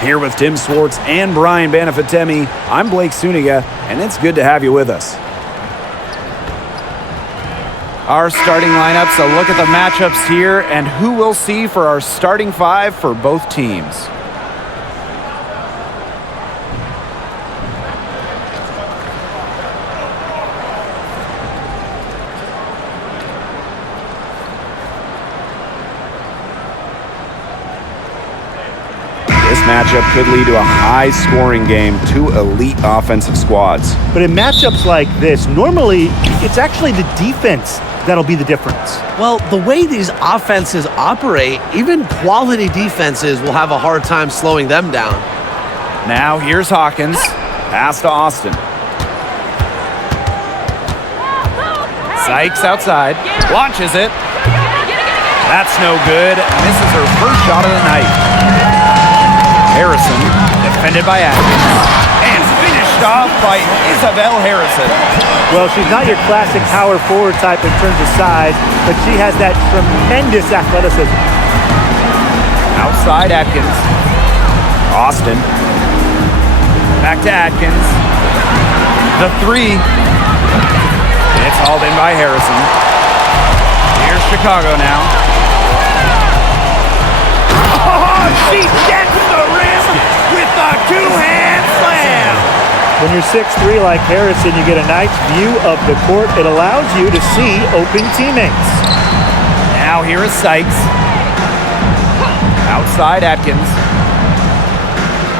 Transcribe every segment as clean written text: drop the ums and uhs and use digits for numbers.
Here with Tim Swartz and Brian Banafitemi, I'm Blake Suniga, and it's good to have you with us. Our starting lineups, a look at the matchups here, and who we'll see for our starting five for both teams. This matchup could lead to a high-scoring game, two elite offensive squads. But in matchups like this, normally it's actually the defense that'll be the difference. Well, the way these offenses operate, even quality defenses will have a hard time slowing them down. Now here's Hawkins, pass to Austin. Sykes outside, launches it. That's no good. Misses her first shot of the night. Harrison, defended by Atkins, and finished off by Isabel Harrison. Well, she's not your classic power forward type in terms of size, but she has that tremendous athleticism. Outside Atkins. Austin. Back to Atkins. The three. It's hauled in by Harrison. Here's Chicago now. Oh, she gets the rim with a two-hand slam. When you're 6'3" like Harrison, you get a nice view of the court. It allows you to see open teammates. Now here is Sykes. Outside Atkins.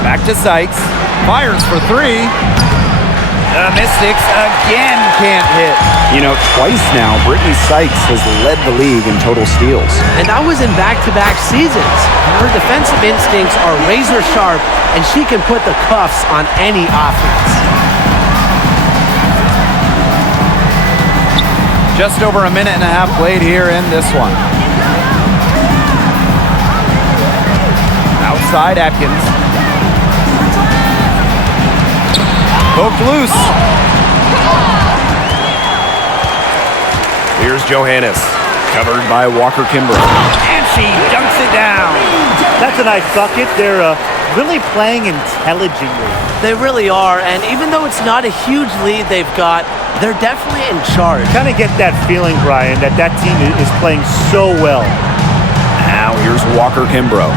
Back to Sykes. Fires for three. The Mystics again can't hit. You know, twice now, Brittany Sykes has led the league in total steals. And that was in back-to-back seasons. Her defensive instincts are razor sharp, and she can put the cuffs on any offense. Just over a minute and a half played here in this one. Outside Atkins. Poked loose. Here's Johannes, covered by Walker Kimbrough. And she dunks it down. That's a nice bucket. They're really playing intelligently. They really are, and even though it's not a huge lead they've got, they're definitely in charge. Kind of get that feeling, Brian, that team is playing so well. Now here's Walker Kimbrough.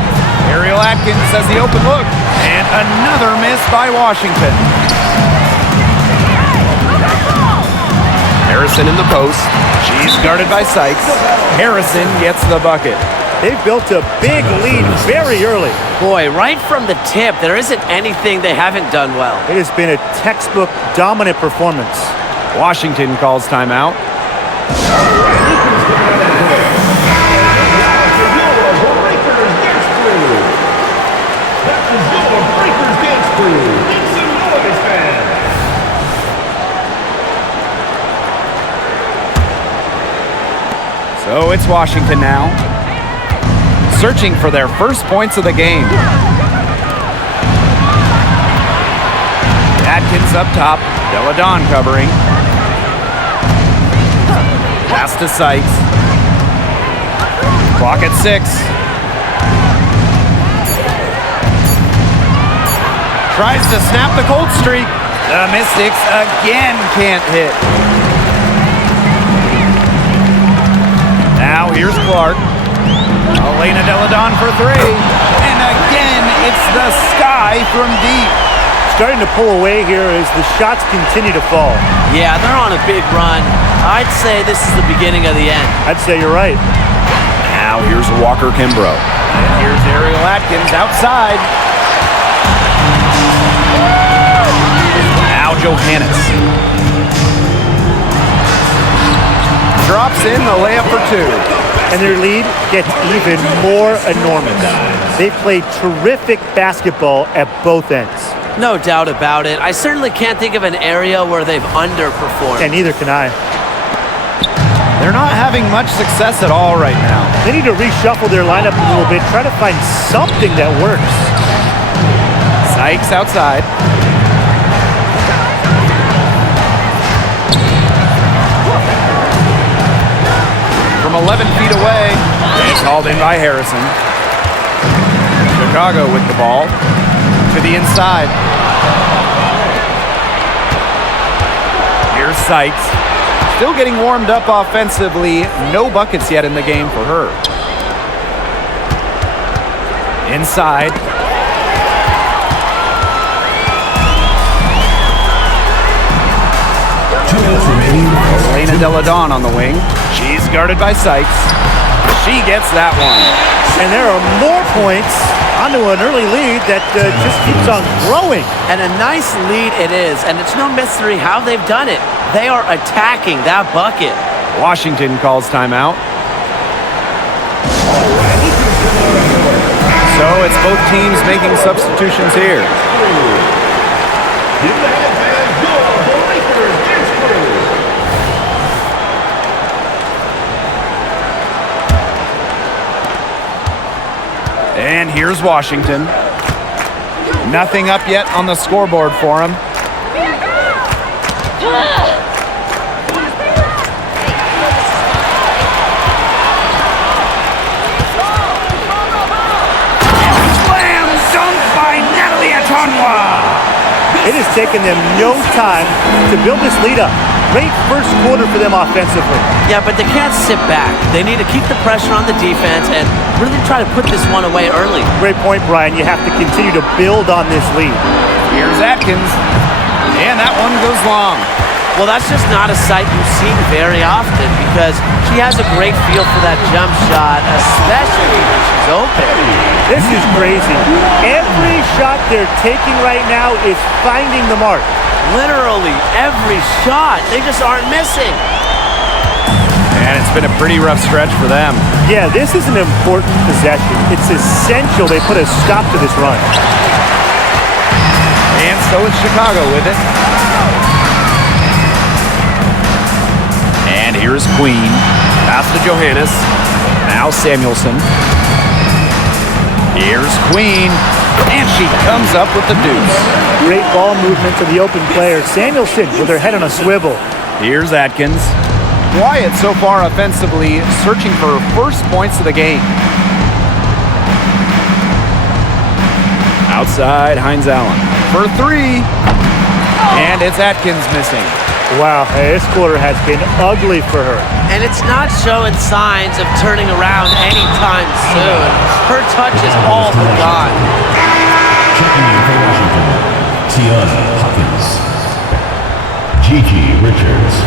Ariel Atkins has the open look, and another miss by Washington. Harrison in the post. She's guarded by Sykes. Harrison gets the bucket. They've built a big lead very early. Boy, right from the tip, there isn't anything they haven't done well. It has been a textbook dominant performance. Washington calls timeout. So it's Washington now, searching for their first points of the game. Atkins up top, Deladon covering. Pass to Sykes. Clock at 6. Tries to snap the cold streak. The Mystics again can't hit. Now here's Clark. Elena Deladon for three. And again, it's the sky from deep. Starting to pull away here as the shots continue to fall. Yeah, they're on a big run. I'd say this is the beginning of the end. I'd say you're right. Now here's Walker Kimbrough. And here's Ariel Atkins outside. Now Johannes. Drops in the layup for two. And their lead gets even more enormous. They play terrific basketball at both ends. No doubt about it. I certainly can't think of an area where they've underperformed. And neither can I. They're not having much success at all right now. They need to reshuffle their lineup a little bit, try to find something that works. Sykes outside. From 11 feet away, it's hauled in by Harrison. Chicago with the ball. To the inside. Here's Sykes. Still getting warmed up offensively. No buckets yet in the game for her. Inside. Elena Deladon on the wing. She's guarded by Sykes. She gets that one. And there are more points onto an early lead that just keeps on growing. And a nice lead it is, and it's no mystery how they've done it. They are attacking that bucket. Washington calls timeout. So it's both teams making substitutions here. And here's Washington. Nothing up yet on the scoreboard for him. Slam dunk by Natalie Atonwa. It has taken them no time to build this lead up. Great first quarter for them offensively. Yeah, but they can't sit back. They need to keep the pressure on the defense and really try to put this one away early. Great point, Brian. You have to continue to build on this lead. Here's Atkins. And that one goes long. Well, that's just not a sight you've seen very often because she has a great feel for that jump shot, especially when she's open. This is crazy. Every shot they're taking right now is finding the mark. Literally every shot. They just aren't missing. And it's been a pretty rough stretch for them. Yeah, this is an important possession. It's essential they put a stop to this run. And so it's Chicago with it. And here's Queen. Pass to Johannes. Now Samuelson. Here's Queen. And she comes up with the deuce. Great ball movement to the open player. Samuelson with her head on a swivel. Here's Atkins. Quiet so far offensively, searching for her first points of the game. Outside, Hines Allen for three. And it's Atkins missing. Wow, this quarter has been ugly for her. And it's not showing signs of turning around anytime soon. Her touch is all but gone. Checking in for Washington, Tiana Hawkins, Gigi Richards.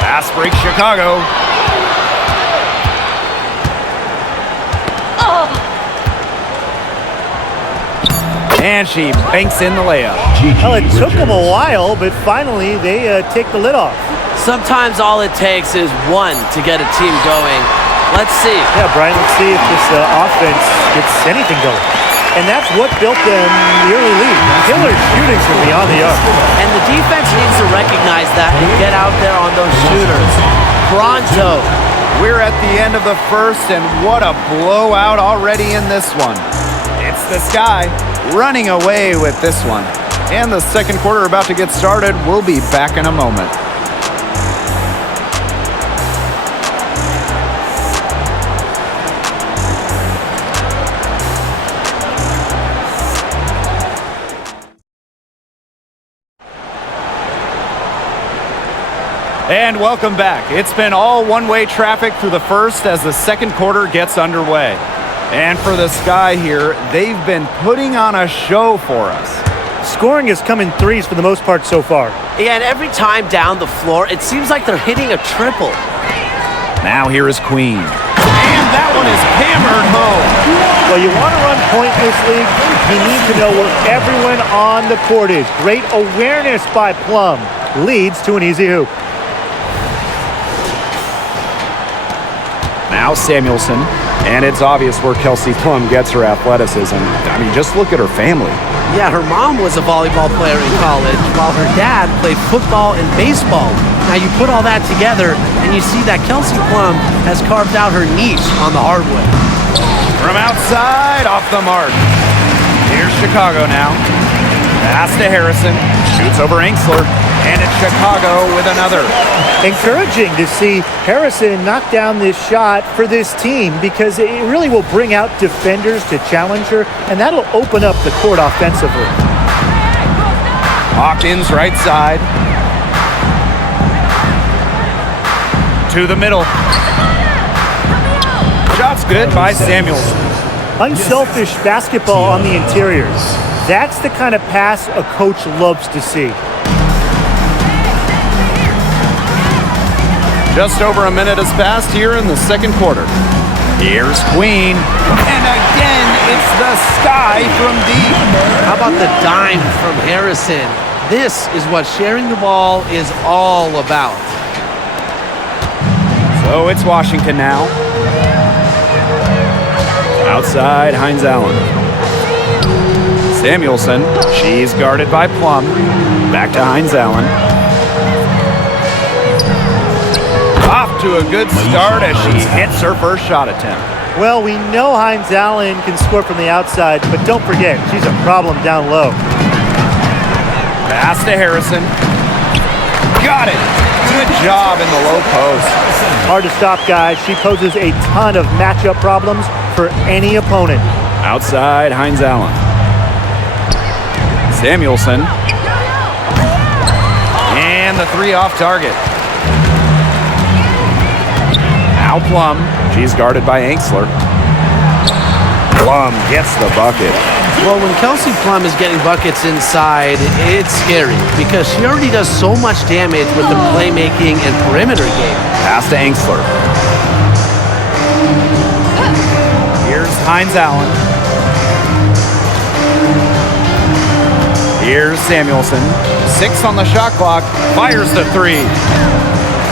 Pass break Chicago. And she banks in the layup. Well, it took them a while, but finally they take the lid off. Sometimes all it takes is one to get a team going. Let's see. Yeah, Brian, let's see if this offense gets anything going. And that's what built them the early lead. Killer shooting from beyond the arc. And the defense needs to recognize that and get out there on those shooters. Pronto. We're at the end of the first, and what a blowout already in this one. It's the Sky running away with this one. And the second quarter about to get started. We'll be back in a moment. And welcome back. It's been all one-way traffic through the first as the second quarter gets underway. And for the Sky here, they've been putting on a show for us. Scoring has come in threes for the most part so far. Yeah, and every time down the floor, it seems like they're hitting a triple. Now here is Queen. And that one is hammered home. Well, you want to run point in this league, you need to know where everyone on the court is. Great awareness by Plum leads to an easy hoop. Now Samuelson, and it's obvious where Kelsey Plum gets her athleticism. I mean, just look at her family. Yeah, her mom was a volleyball player in college, while her dad played football and baseball. Now you put all that together, and you see that Kelsey Plum has carved out her niche on the hardwood. From outside, off the mark. Here's Chicago now. Pass to Harrison. Shoots over Angsler. And it's Chicago with another. Encouraging to see Harrison knock down this shot for this team because it really will bring out defenders to challenge her, and that'll open up the court offensively. Hawkins right side. To the middle. Shot's good by Samuels. Unselfish basketball on the interior. That's the kind of pass a coach loves to see. Just over a minute has passed here in the second quarter. Here's Queen. And again, it's the sky from deep. How about the dime from Harrison? This is what sharing the ball is all about. So it's Washington now. Outside, Hines Allen. Samuelson. She's guarded by Plum. Back to Hines Allen. Off to a good start as she hits her first shot attempt. Well, we know Hines Allen can score from the outside, but don't forget, she's a problem down low. Pass to Harrison. Got it. Good job in the low post. Hard to stop, guys. She poses a ton of matchup problems for any opponent. Outside, Hines Allen. Samuelson. And the three off target. Now Plum. She's guarded by Angsler. Plum gets the bucket. Well, when Kelsey Plum is getting buckets inside, it's scary because she already does so much damage with her playmaking and perimeter game. Pass to Angsler. Here's Hines Allen. Here's Samuelson. 6 on the shot clock. Fires the three.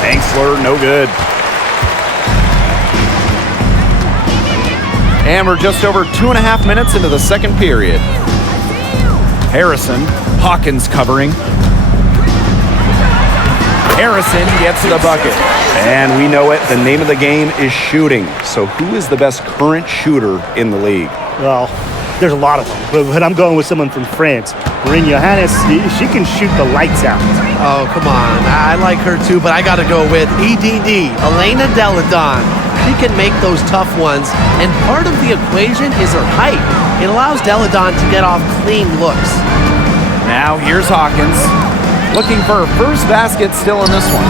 Angsler, no good. And we're just over 2.5 minutes into the second period. Harrison, Hawkins covering. Harrison gets the bucket. And we know it, the name of the game is shooting. So who is the best current shooter in the league? Well, there's a lot of them, but I'm going with someone from France. Marine Johannes, she can shoot the lights out. Oh, come on. I like her too, but I got to go with EDD, Elena Deladon. She can make those tough ones, and part of the equation is her height. It allows Deladon to get off clean looks. Now here's Hawkins, looking for her first basket still in this one.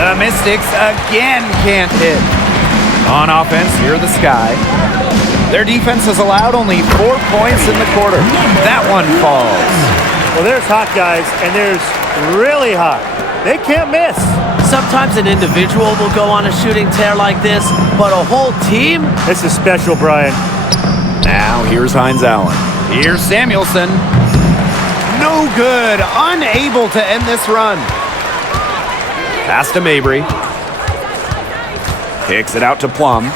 The Mystics again can't hit. On offense, here the Sky. Their defense has allowed only 4 points in the quarter. That one falls. Well, there's hot guys, and there's really hot. They can't miss. Sometimes an individual will go on a shooting tear like this, but a whole team? This is special, Brian. Now here's Hines Allen. Here's Samuelson. No good. Unable to end this run. Pass to Mabry. Kicks it out to Plum.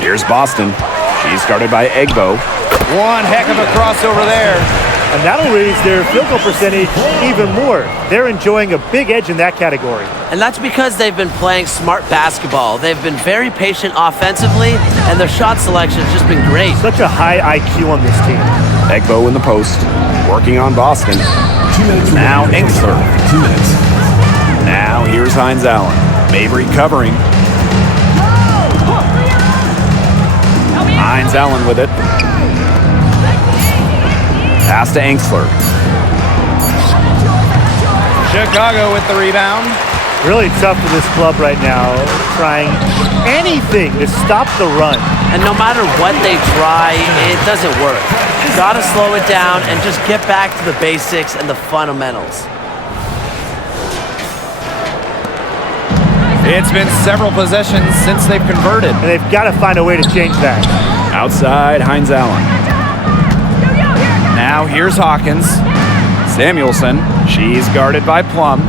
Here's Boston. She's guarded by Egbo. One heck of a crossover there. And that'll raise their field goal percentage even more. They're enjoying a big edge in that category. And that's because they've been playing smart basketball. They've been very patient offensively, and their shot selection has just been great. Such a high IQ on this team. Egbo in the post, working on Boston. 2 minutes Now remaining. Angsler. 2 minutes. Now here's Hines Allen. Mabry covering. Hines Allen with it. Pass to Angsler. Chicago with the rebound. Really tough for this club right now, trying anything to stop the run. And no matter what they try, it doesn't work. You gotta slow it down and just get back to the basics and the fundamentals. It's been several possessions since they've converted. And they've got to find a way to change that. Outside, Hines Allen. Now here's Hawkins. Samuelson. She's guarded by Plum.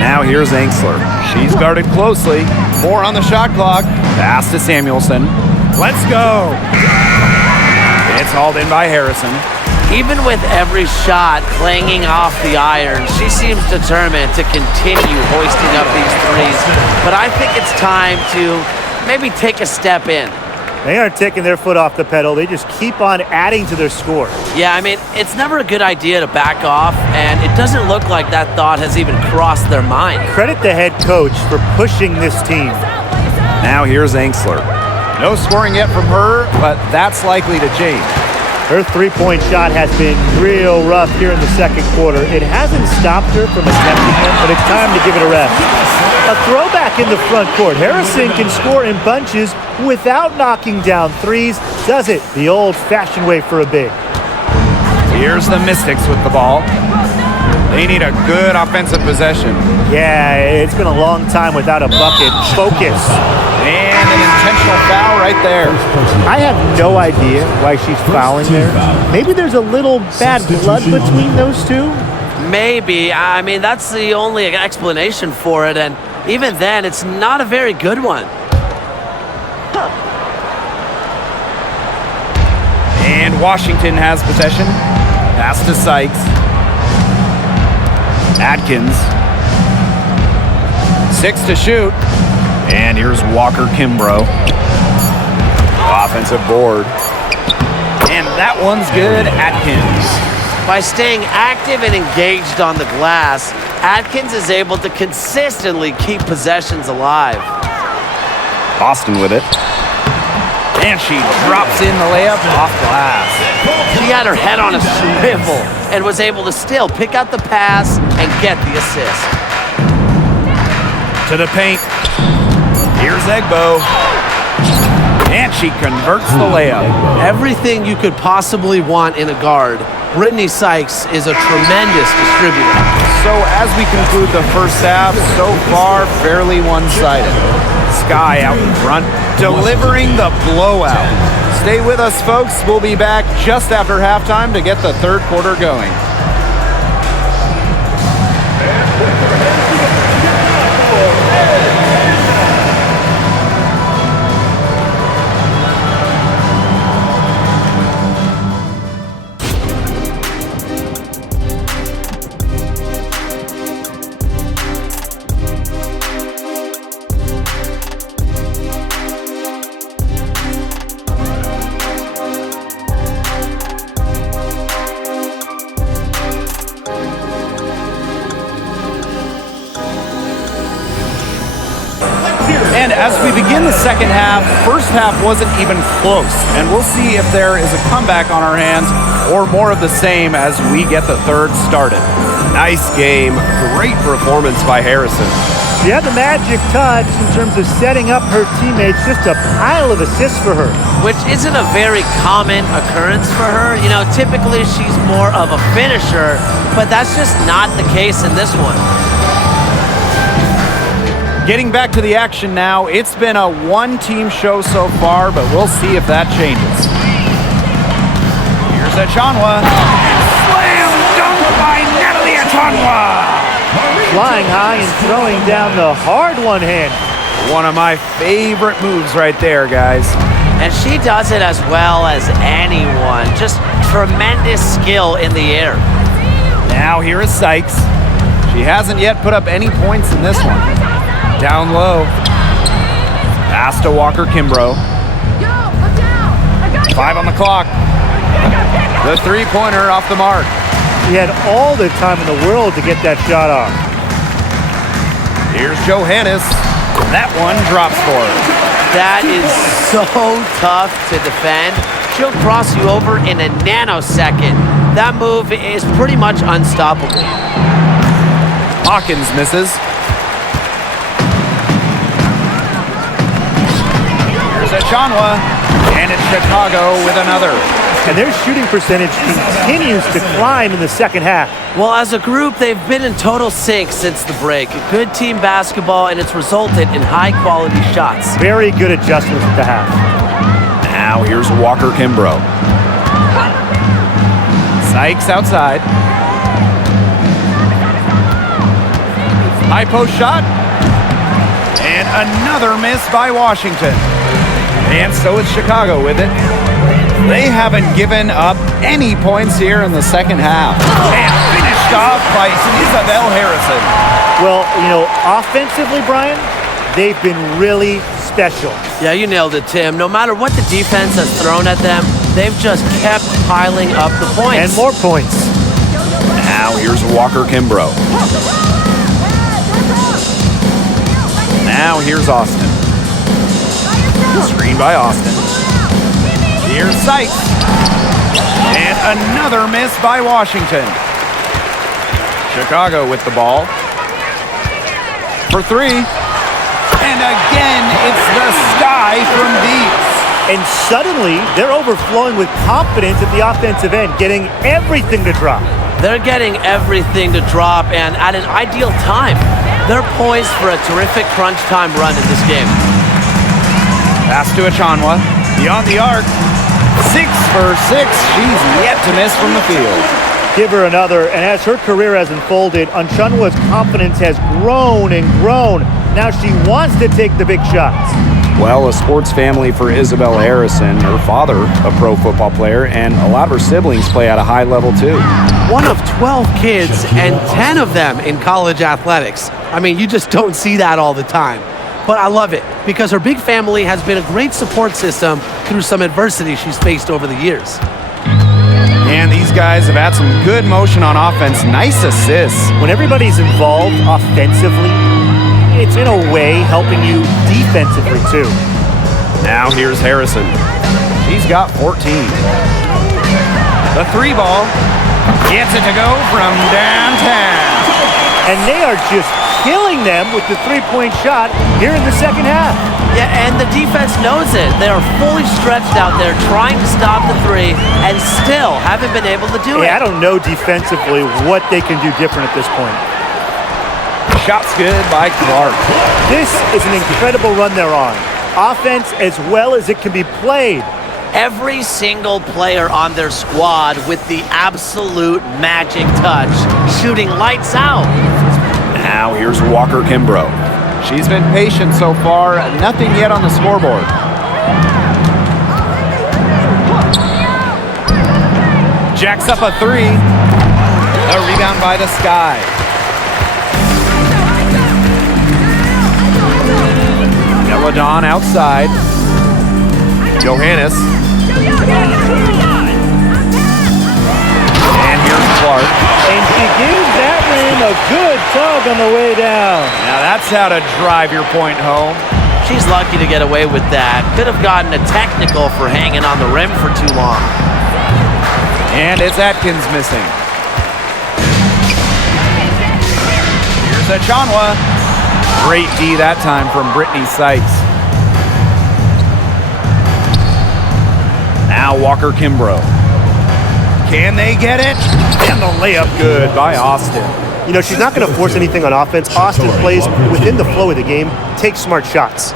Now here's Angsler. She's guarded closely. 4 on the shot clock. Pass to Samuelson. Let's go. It's hauled in by Harrison. Even with every shot clanging off the iron, she seems determined to continue hoisting up these threes. But I think it's time to maybe take a step in. They aren't taking their foot off the pedal. They just keep on adding to their score. Yeah, I mean, it's never a good idea to back off, and it doesn't look like that thought has even crossed their mind. Credit the head coach for pushing this team. Now here's Angsler. No scoring yet from her, but that's likely to change. Her three-point shot has been real rough here in the second quarter. It hasn't stopped her from attempting them, but it's time to give it a rest. A throwback in the front court. Harrison can score in bunches without knocking down threes. Does it the old-fashioned way for a big. Here's the Mystics with the ball. They need a good offensive possession. Yeah, it's been a long time without a bucket. Focus. And an intentional foul right there. I have no idea why she's fouling there. Maybe there's a little bad blood between those two. Maybe. I mean, that's the only explanation for it, and even then, it's not a very good one. And Washington has possession. Pass to Sykes. Atkins. 6 to shoot. And here's Walker Kimbrough. Offensive board. And that one's good. Atkins. By staying active and engaged on the glass, Atkins is able to consistently keep possessions alive. Boston with it. And she drops in the layup off glass. She had her head on a swivel and was able to still pick out the pass and get the assist. To the paint. Here's Egbo. And she converts the layup. Everything you could possibly want in a guard, Brittany Sykes is a tremendous distributor. So as we conclude the first half, so far fairly one-sided. Sky out in front, delivering the blowout. Stay with us, folks. We'll be back just after halftime to get the third quarter going. And as we begin the second half, first half wasn't even close. And we'll see if there is a comeback on our hands or more of the same as we get the third started. Nice game. Great performance by Harrison. She had the magic touch in terms of setting up her teammates. Just a pile of assists for her. Which isn't a very common occurrence for her. You know, typically she's more of a finisher, but that's just not the case in this one. Getting back to the action now, it's been a one-team show so far, but we'll see if that changes. Here's Achanwa. Slam dunk by Natalie Achanwa. Flying high and throwing down the hard one hand. One of my favorite moves right there, guys. And she does it as well as anyone. Just tremendous skill in the air. Now here is Sykes. She hasn't yet put up any points in this one. Down low. Pass to Walker Kimbrough. 5 on the clock. The three-pointer off the mark. She had all the time in the world to get that shot off. Here's Johannes. That one drops for her. That is so tough to defend. She'll cross you over in a nanosecond. That move is pretty much unstoppable. Hawkins misses. Achanwa, and it's Chicago with another. And their shooting percentage continues to climb in the second half. Well, as a group, they've been in total sync since the break. Good team basketball, and it's resulted in high-quality shots. Very good adjustments at the half. Now here's Walker Kimbrough. Sykes outside. High post shot. And another miss by Washington. And so it's Chicago with it. They haven't given up any points here in the second half. And finished off by Isabel Harrison. Well, offensively, Brian, they've been really special. Yeah, you nailed it, Tim. No matter what the defense has thrown at them, they've just kept piling up the points. And more points. Now here's Walker Kimbrough. Now here's Austin. Screen by Austin. Here's Sykes. And another miss by Washington. Chicago with the ball. For three. And again, it's the sky from deep. And suddenly, they're overflowing with confidence at the offensive end, getting everything to drop. They're getting everything to drop, and at an ideal time. They're poised for a terrific crunch time run in this game. Pass to Achanwa. Beyond the arc. 6 for 6. She's yet to miss from the field. Give her another, and as her career has unfolded, Achanwa's confidence has grown and grown. Now she wants to take the big shots. Well, a sports family for Isabel Harrison. Her father, a pro football player, and a lot of her siblings play at a high level too. One of 12 kids and 10 of them in college athletics. I mean, you just don't see that all the time. But I love it because her big family has been a great support system through some adversity she's faced over the years. And these guys have had some good motion on offense. Nice assists. When everybody's involved offensively, it's in a way helping you defensively too. Now here's Harrison. She's got 14. The three ball gets it to go from downtown. And they are just killing them with the three-point shot here in the second half. Yeah, and the defense knows it. They are fully stretched out there trying to stop the three and still haven't been able to do it. I don't know defensively what they can do different at this point. Shot's good by Clark. This is an incredible run they're on. Offense as well as it can be played. Every single player on their squad with the absolute magic touch, shooting lights out. Now here's Walker Kimbrough. She's been patient so far, nothing yet on the scoreboard. Jacks up a three. A rebound by the Sky. Deladon outside. Johannes. And here's Clark. And she gives that rim a good tug on the way down. Now that's how to drive your point home. She's lucky to get away with that. Could have gotten a technical for hanging on the rim for too long. And it's Atkins missing. Here's Achanwa. Great D that time from Brittany Sykes. Now Walker Kimbrough. Can they get it? And the layup good by Austin. She's not going to force anything on offense. Austin plays within the flow of the game, takes smart shots.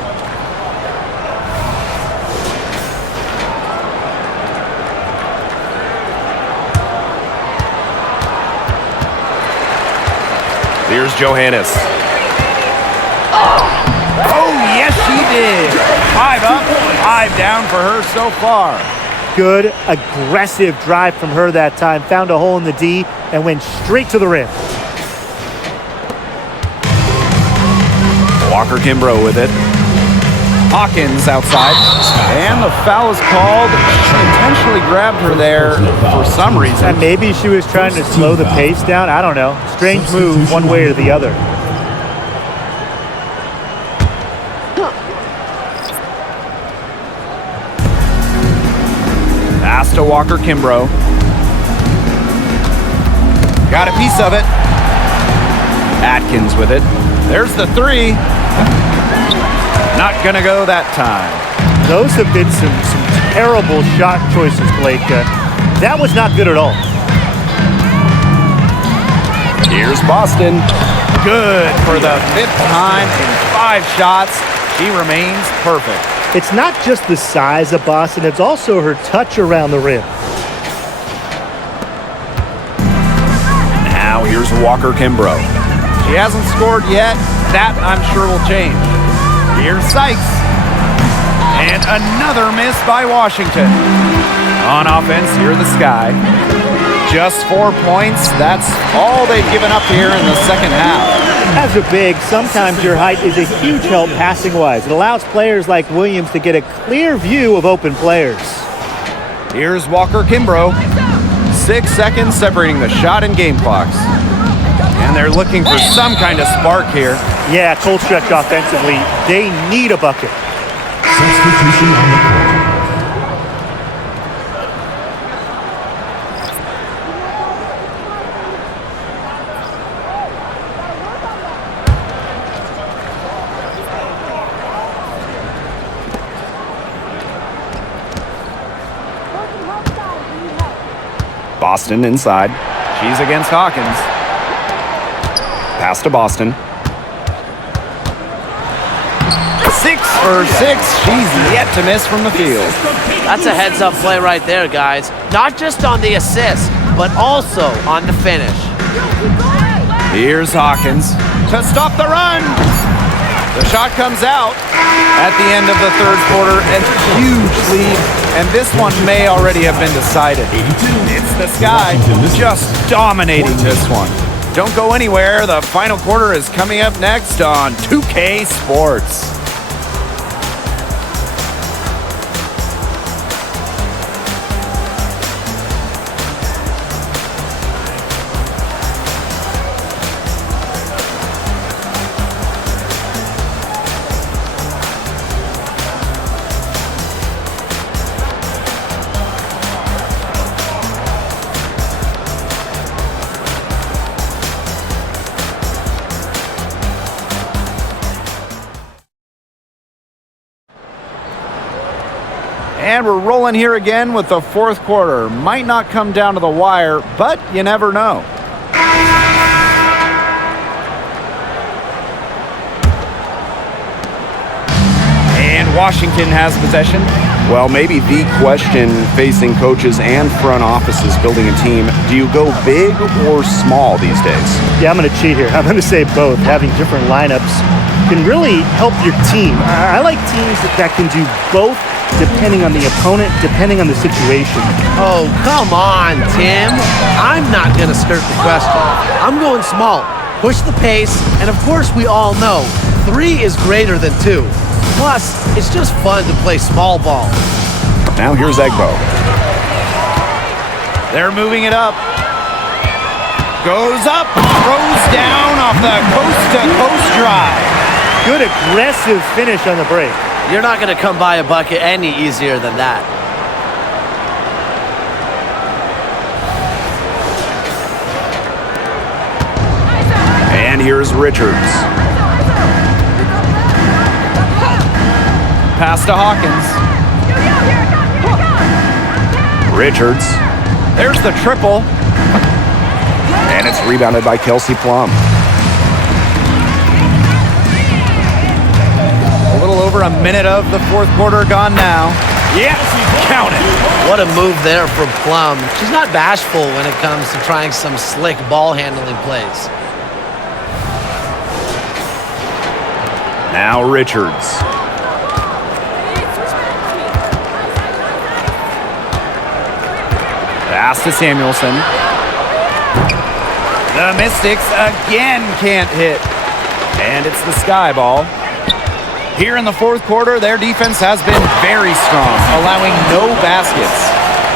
Here's Johannes. Oh, yes, she did. 5 up, 5 down for her so far. Good, aggressive drive from her that time. Found a hole in the D and went straight to the rim. Walker Kimbrough with it. Hawkins outside. And the foul is called. She intentionally grabbed her there for some reason. And maybe she was trying to slow the pace down. I don't know. Strange move one way or the other. Pass to Walker Kimbrough. Got a piece of it. Atkins with it. There's the three. Not gonna go that time. Those have been some terrible shot choices, Blake. That was not good at all. Here's Boston. Good for the 5th time in 5 shots. She remains perfect. It's not just the size of Boston, it's also her touch around the rim. Now here's Walker Kimbrough. She hasn't scored yet. That, I'm sure, will change. Here's Sykes. And another miss by Washington. On offense, you're the Sky. Just 4 points. That's all they've given up here in the second half. As a big, sometimes your height is a huge help passing-wise. It allows players like Williams to get a clear view of open players. Here's Walker Kimbrough. 6 seconds separating the shot and game clocks. And they're looking for some kind of spark here. Yeah, cold stretch offensively. They need a bucket. Substitution on the court. Boston inside. She's against Hawkins. Pass to Boston. 6 for 6. She's yet to miss from the field. That's a heads-up play right there, guys. Not just on the assist, but also on the finish. Here's Hawkins to stop the run. The shot comes out at the end of the third quarter. A huge lead, and this one may already have been decided. It's the Sky just dominating this one. Don't go anywhere. The final quarter is coming up next on 2K Sports. And we're rolling here again with the fourth quarter. Might not come down to the wire, but you never know. And Washington has possession. Well, maybe the question facing coaches and front offices building a team, do you go big or small these days? Yeah, I'm going to cheat here. I'm going to say both. Having different lineups can really help your team. I like teams that can do both depending on the opponent, depending on the situation. Oh, come on, Tim. I'm not going to skirt the question. I'm going small. Push the pace, and of course we all know 3 is greater than 2. Plus, it's just fun to play small ball. Now here's Egbo. They're moving it up. Goes up, throws down off the coast-to-coast drive. Good aggressive finish on the break. You're not going to come by a bucket any easier than that. And here's Richards. Pass to Hawkins. Richards. There's the triple. And it's rebounded by Kelsey Plum. A little over a minute of the fourth quarter gone now. Yep, count it. What a move there from Plum. She's not bashful when it comes to trying some slick ball handling plays. Now Richards. Pass to Samuelson. The Mystics again can't hit. And it's the Sky ball. Here in the fourth quarter, their defense has been very strong, allowing no baskets.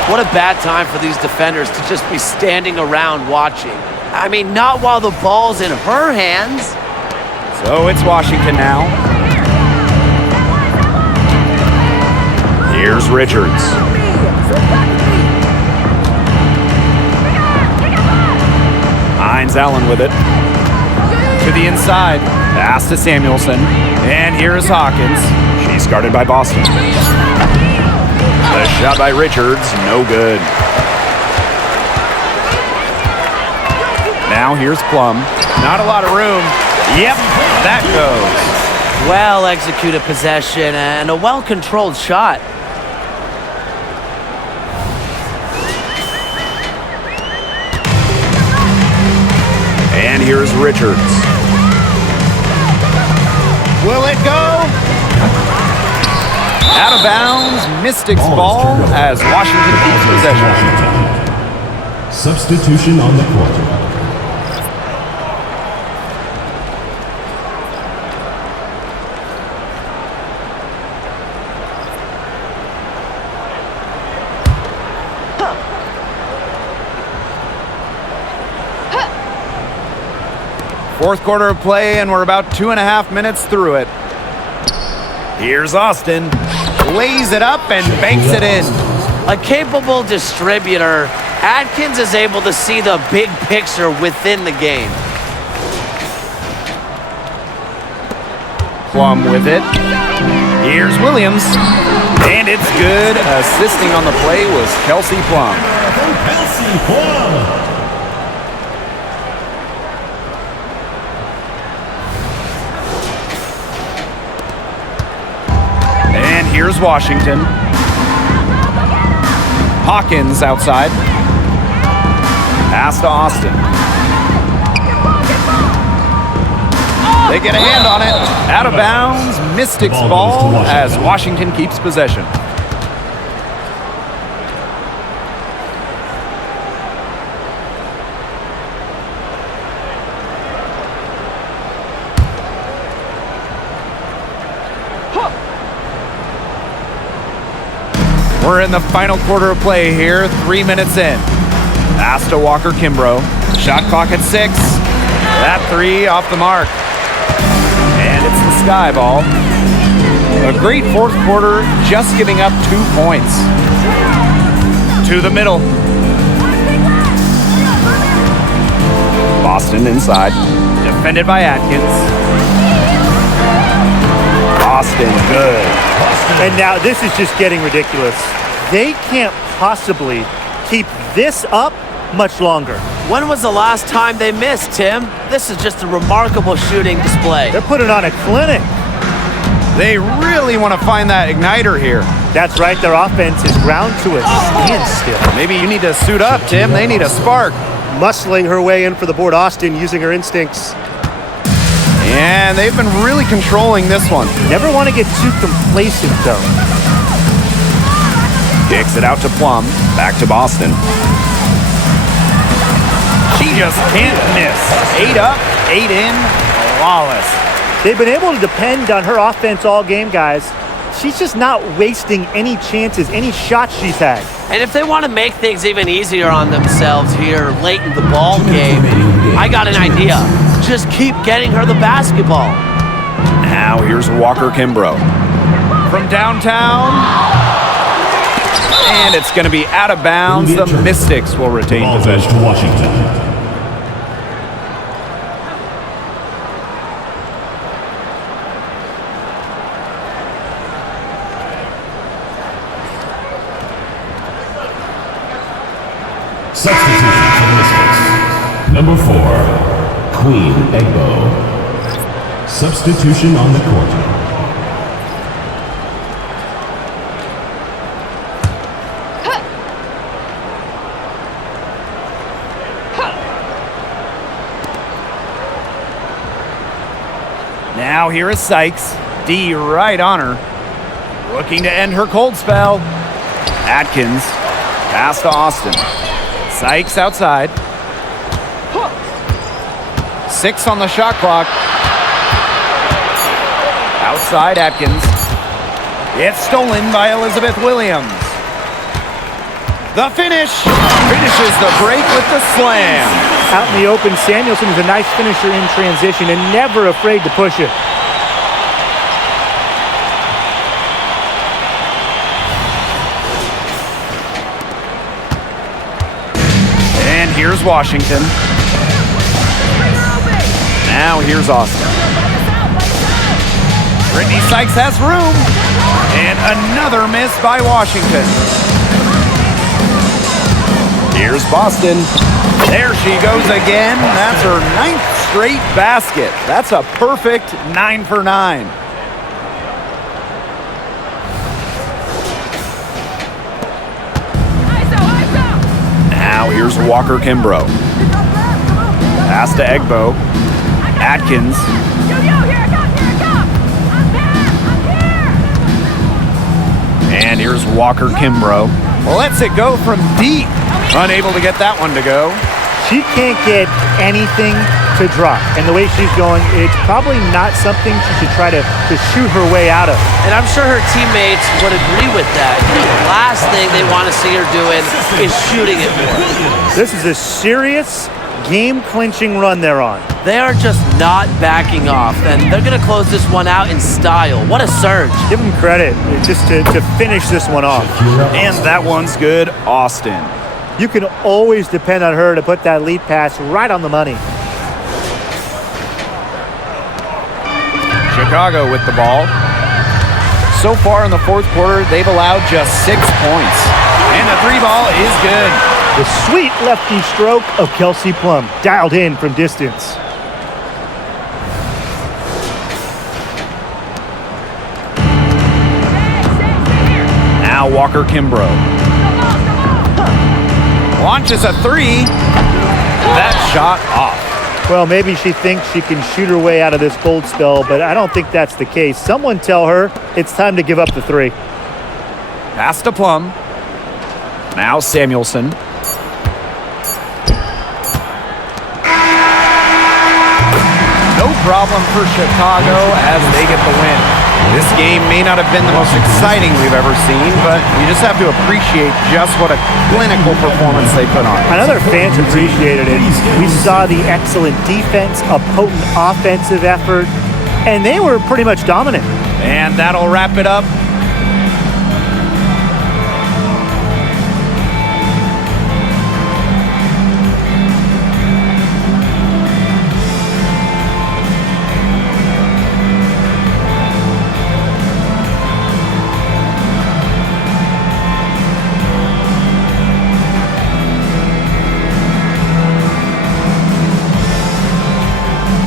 What a bad time for these defenders to just be standing around watching. I mean, not while the ball's in her hands. So it's Washington now. Here's Richards. Hines Allen with it. To the inside. Pass to Samuelson. And here's Hawkins. She's guarded by Boston. The shot by Richards, no good. Now here's Plum. Not a lot of room. Yep, that goes. Well executed possession and a well-controlled shot. And here's Richards. Will it go? Out of bounds, Mystics ball as Washington keeps possession. Substitution on the court. Fourth quarter of play, and we're about 2.5 minutes through it. Here's Austin. Lays it up and banks it in. A capable distributor, Atkins is able to see the big picture within the game. Plum with it. Here's Williams. And it's good. Assisting on the play was Kelsey Plum. Kelsey Plum. Here's Washington. Hawkins outside. Pass to Austin. They get a hand on it. Out of bounds. Mystics ball as Washington keeps possession. We're in the final quarter of play here, 3 minutes in. Pass to Walker Kimbrough. Shot clock at 6. That three off the mark. And it's the sky ball. A great fourth quarter, just giving up 2 points. To the middle. Boston inside. Defended by Atkins. Boston, good. And now this is just getting ridiculous. They can't possibly keep this up much longer. When was the last time they missed, Tim? This is just a remarkable shooting display. They're putting on a clinic. They really want to find that igniter here. That's right, their offense is ground to a standstill. Maybe you need to suit up, Tim. They need a spark. Muscling her way in for the board, Austin using her instincts. And they've been really controlling this one. Never want to get too complacent, though. Kicks it out to Plum. Back to Boston. She just can't miss. 8 up, 8 in. Flawless. They've been able to depend on her offense all game, guys. She's just not wasting any chances, any shots she's had. And if they want to make things even easier on themselves here late in the ball game, I got an idea. Just keep getting her the basketball. Now here's Walker Kimbrough. From downtown. And it's going to be out of bounds. The Mystics will retain possession. To Washington. Substitution for the Mystics. Number 4, Queen Egbo. Substitution on the court. Now here is Sykes. D right on her. Looking to end her cold spell. Atkins. Pass to Austin. Sykes outside. 6 on the shot clock. Outside Atkins. It's stolen by Elizabeth Williams. The finish. Finishes the break with the slam. Out in the open, Samuelson is a nice finisher in transition and never afraid to push it. And here's Washington. Now here's Austin. Brittany Sykes has room. And another miss by Washington. Here's Boston. There she goes again. That's her 9th straight basket. That's a perfect 9 for 9. Now here's Walker Kimbrough. Pass to Egbo. Atkins. And Here's Walker Kimbrough. Lets it go from deep. Unable to get that one to go. She can't get anything to drop. And the way she's going, it's probably not something she should try to shoot her way out of. And I'm sure her teammates would agree with that. The last thing they want to see her doing is shooting it more. This is a serious game-clinching run they're on. They are just not backing off, and they're going to close this one out in style. What a surge. Give them credit just to finish this one off. And that one's good, Austin. You can always depend on her to put that lead pass right on the money. Chicago with the ball. So far in the fourth quarter, they've allowed just 6 points. And the three ball is good. The sweet lefty stroke of Kelsey Plum, dialed in from distance. Now Walker Kimbrough. Launches a three. That shot off. Well, maybe she thinks she can shoot her way out of this cold spell, but I don't think that's the case. Someone tell her it's time to give up the three. Pass to Plum. Now Samuelson. No problem for Chicago as they get the win. This game may not have been the most exciting we've ever seen, but we just have to appreciate just what a clinical performance they put on. I know their fans appreciated it. We saw the excellent defense, a potent offensive effort, and they were pretty much dominant. And that'll wrap it up